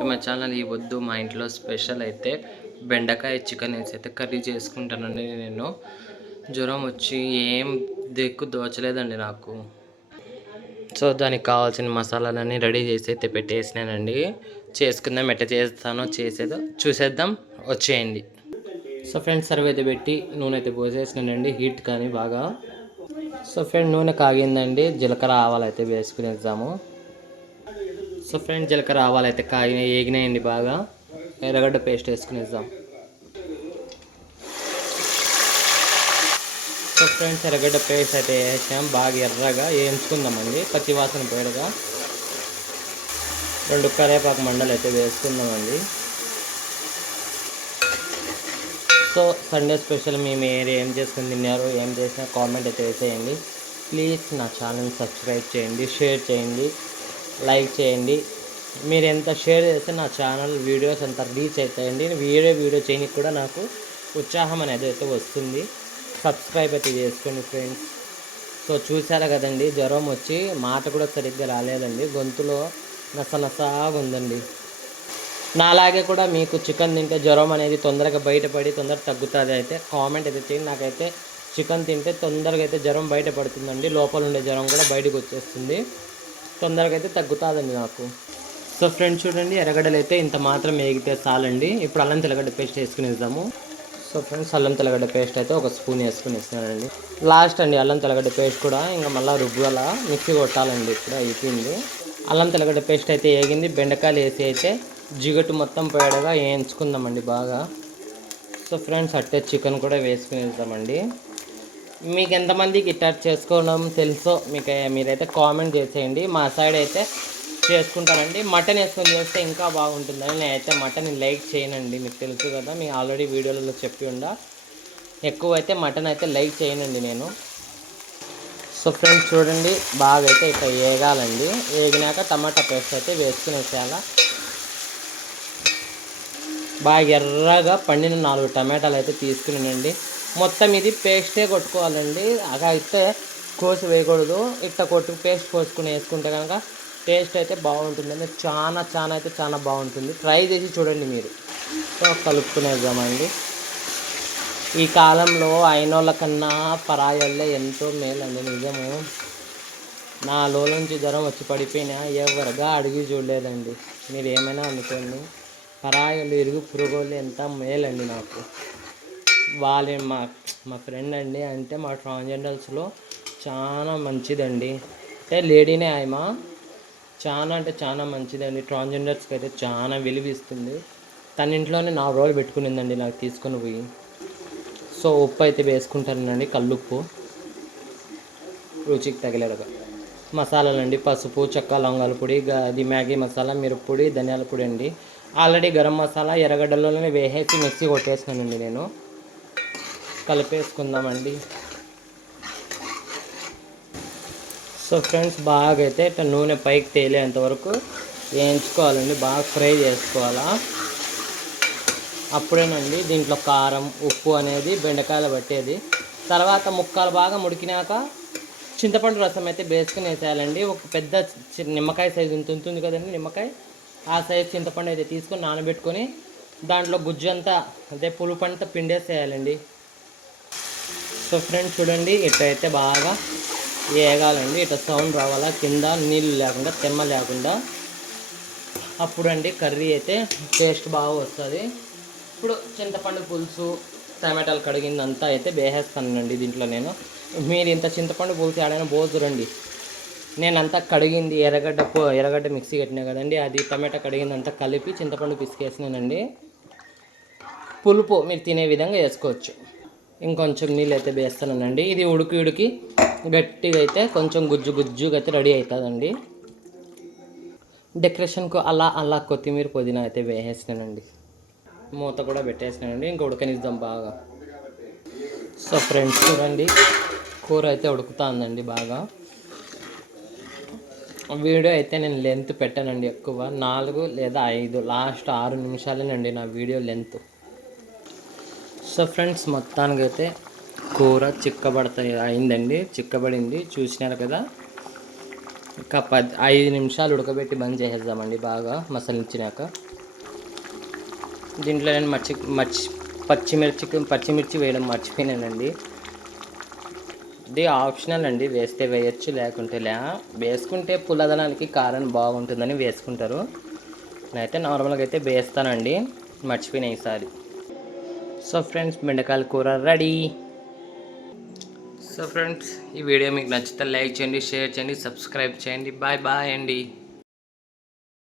To my channel. ఈ వద్దు మా ఇంట్లో స్పెషల్ అయితే బెండకాయ చికెన్ వేసి అయితే కర్రీ చేసుకుంటానండి. నేను జ్వరం వచ్చి ఏం దిక్కు దోచలేదండి నాకు. సో దానికి కావాల్సిన మసాలాలన్నీ రెడీ చేసి అయితే పెట్టేసినానండి. చేసుకుందాం, ఎట్ట చేస్తానో చేసేదో చూసేద్దాం, వచ్చేయండి. సో ఫ్రెండ్స్, సర్వ్ అయితే పెట్టి నూనె అయితే పోసేసినానండి, హీట్ కానీ బాగా. సో ఫ్రెండ్, నూనె కాగిందండి, జీలకర్ర ఆవాలు అయితే వేసుకునేద్దాము. సో ఫ్రెండ్స్, జీలకర్ర ఆవాలు అయితే ఏగినాయండి బాగా. ఎర్రగడ్డ పేస్ట్ వేసుకునేద్దాం. సో ఫ్రెండ్స్, ఎర్రగడ్డ పేస్ట్ అయితే వేసాం, బాగా ఎర్రగా వేయించుకుందామండి, పచ్చి వాసన పోయడగా. 2 కరివేపాకు మండలు అయితే వేసుకుందామండి. సో సండే స్పెషల్ మీరు ఏం చేసుకుని తిన్నారు, ఏం చేసినా కామెంట్ అయితే వేసేయండి. ప్లీజ్ నా ఛానల్ సబ్స్క్రైబ్ చేయండి, షేర్ చేయండి, లైక్ చేయండి. మీరు ఎంత షేర్ చేస్తే నా ఛానల్ వీడియోస్ అంత రీచ్ అవుతాయండి. వీడియో చేయడానికి కూడా నాకు ఉత్సాహం అనేది అయితే వస్తుంది. సబ్స్క్రైబ్ అయితే చేసుకోండి ఫ్రెండ్స్. సో చూసారా కదండి, జ్వరం వచ్చి మాట కూడా సరిగ్గా రాలేదండి, గొంతులో నసనసాగా ఉందండి. నాలాగే కూడా మీకు చికెన్ తింటే జ్వరం అనేది తొందరగా బయటపడి తొందరగా తగ్గుతుంది అయితే కామెంట్ అయితే చేయండి. నాకైతే చికెన్ తింటే తొందరగా అయితే జ్వరం బయటపడుతుందండి, లోపల ఉండే జ్వరం కూడా బయటకు వచ్చేస్తుంది, తొందరగా అయితే తగ్గుతుందండి నాకు. సో ఫ్రెండ్స్ చూడండి, ఎర్రగడ్డలు అయితే ఇంత మాత్రం వేగితే చాలండి. ఇప్పుడు అల్లం తెల్లగడ్డ పేస్ట్ వేసుకునేద్దాము. సో ఫ్రెండ్స్, అల్లం తెల్లగడ్డ పేస్ట్ అయితే 1 స్పూన్ వేసుకునేస్తున్నానండి. లాస్ట్ అండి అల్లం తెల్లగడ్డ పేస్ట్ కూడా, ఇంకా మళ్ళీ రుబ్బులా మిక్సీ కొట్టాలండి. ఇప్పుడు అయిపోయింది. అల్లం తెల్లగడ్డ పేస్ట్ అయితే వేగింది. బెండకాయలు వేసి అయితే జిగటు మొత్తం పోయేలాగా వేయించుకుందామండి బాగా. సో ఫ్రెండ్స్, అట్టే చికెన్ కూడా వేసుకునేద్దామండి. మీకు ఎంతమందికి ఇట్లా చేసుకోవడం తెలుసో మీరైతే కామెంట్ చేసేయండి. మా సైడ్ అయితే చేసుకుంటానండి, మటన్ వేసుకొని చేస్తే ఇంకా బాగుంటుందని. నేనైతే మటన్ లైక్ చేయనండి, మీకు తెలుసు కదా, మీ ఆల్రెడీ వీడియోలలో చెప్పి ఉండా. ఎక్కువ అయితే మటన్ అయితే లైక్ చేయనండి నేను. సో ఫ్రెండ్స్ చూడండి, బాగా అయితే ఇట్లా వేగాలండి. వేగినాక టమాటా పేస్ట్ అయితే వేసుకునేసేయాల. బాగా ఎర్రగా పండిన 4 టమాటాలు అయితే తీసుకునేనండి. మొత్తం ఇది పేస్టే కొట్టుకోవాలండి, అలా అయితే కోసి వేయకూడదు. ఇట్లా పేస్ట్ కోసుకుని వేసుకుంటే కనుక టేస్ట్ అయితే బాగుంటుందండి, చాలా బాగుంటుంది. ట్రై చేసి చూడండి మీరు. సో కలుపుకునేద్దామండి. ఈ కాలంలో అయినోళ్ళ కన్నా పరాయోళ్ళే ఎంతో మేలండి, నిజము. నా నుంచి జ్వరం వచ్చి పడిపోయినా ఎవరుగా అడిగి చూడలేదండి. మీరు ఏమైనా అనుకోండి, పరాయోళ్ళు ఇరుగు పురుగోళ్ళు ఎంత మేలండి నాకు. వాళ్ళే మా ఫ్రెండ్ అండి, అంటే మా ట్రాన్స్జెండర్స్లో చాలా మంచిదండి. అంటే లేడీనే ఆయమా, చాలా మంచిదండి. ట్రాన్స్జెండర్స్కి అయితే చాలా విలువిస్తుంది. తన ఇంట్లోనే 4 రోజులు పెట్టుకునిందండి నాకు తీసుకొని పోయి. సో ఉప్పు అయితే వేసుకుంటానండి, కల్లుప్పు రుచికి తగిలేడుగా. మసాలాలండి, పసుపు, చెక్క, లవంగాల పొడి, అది మ్యాగీ మసాలా, మిరప్పొడి, ధనియాల పొడి అండి. ఆల్రెడీ గరం మసాలా ఎర్రగడ్డలోనే వేసేసి మిక్సీ కొట్టేసినానండి నేను. కలిపేసుకుందామండి. సో ఫ్రెండ్స్, బాగా అయితే ఇట్లా నూనె పైకి తేలేంత వరకు వేయించుకోవాలండి, బాగా ఫ్రై చేసుకోవాలా. అప్పుడేనండి దీంట్లో కారం, ఉప్పు అనేది బెండకాయలు పట్టేది. తర్వాత ముక్కలు బాగా ముడికినాక చింతపండు రసం అయితే వేసుకుని వేసేయాలండి. ఒక పెద్ద నిమ్మకాయ సైజు ఉంటుంది కదండి, నిమ్మకాయ ఆ సైజు చింతపండు అయితే తీసుకొని నానబెట్టుకొని దాంట్లో గుజ్జు అంతా, అదే పులుపు అంతా పిండేసేయాలండి. సో ఫ్రెండ్స్ చూడండి, ఇట్లయితే బాగా వేగాలండి. ఇట్లా సౌండ్ రావాలా, కింద నీళ్ళు లేకుండా, తెమ్మ లేకుండా. అప్పుడండి కర్రీ అయితే టేస్ట్ బాగా వస్తుంది. ఇప్పుడు చింతపండు పులుసు, టమాటాలు కడిగిందంతా అయితే వేసేస్తానండి దీంట్లో నేను. మీరు ఇంత చింతపండు పులుసు ఆడైనా పోతురండి. నేనంతా కడిగింది ఎర్రగడ్డ మిక్సీ కట్టినా కదండి, అది టమాటా కడిగిందంతా కలిపి చింతపండు పిసికేసినానండి. పులుపు మీరు తినే విధంగా వేసుకోవచ్చు. ఇంకొంచెం నీళ్ళు అయితే వేస్తానండి. ఇది ఉడికి గట్టిగా అయితే కొంచెం గుజ్జుగా అయితే రెడీ అవుతుందండి. డెకరేషన్కు అలా కొత్తిమీర, పుదీనా అయితే వేసేసినానండి. మూత కూడా పెట్టేసినానండి, ఇంకా ఉడకనిద్దాం బాగా. సో ఫ్రెండ్స్ చూడండి, కూర అయితే ఉడుకుతుందండి బాగా. వీడియో అయితే నేను లెంత్ పెట్టానండి ఎక్కువ, 4 లేదా 5, లాస్ట్ 6 నిమిషాలేనండి నా వీడియో లెంత్. సో ఫ్రెండ్స్, మొత్తానికి అయితే కూర అయిందండి, చిక్కబడింది, చూసినారు కదా. ఒక 5 నిమిషాలు ఉడకబెట్టి బంద్ చేసేద్దామండి బాగా మసలించినాక. దీంట్లో నేను పచ్చిమిర్చి వేయడం మర్చిపోయినానండి. ఇది ఆప్షనల్ అండి, వేస్తే వేయచ్చు లేకుంటే వేసుకుంటే పుల్లదనానికి కారం బాగుంటుందని వేసుకుంటారు. నేనైతే నార్మల్గా అయితే వేస్తానండి, మర్చిపోయినా ఈసారి. సో ఫ్రెండ్స్, బెండకాయల కూర రెడీ. సో ఫ్రెండ్స్, ఈ వీడియో మీకు నచ్చితే లైక్ చేయండి, షేర్ చేయండి, సబ్స్క్రైబ్ చేయండి. బాయ్ బాయ్ అండి.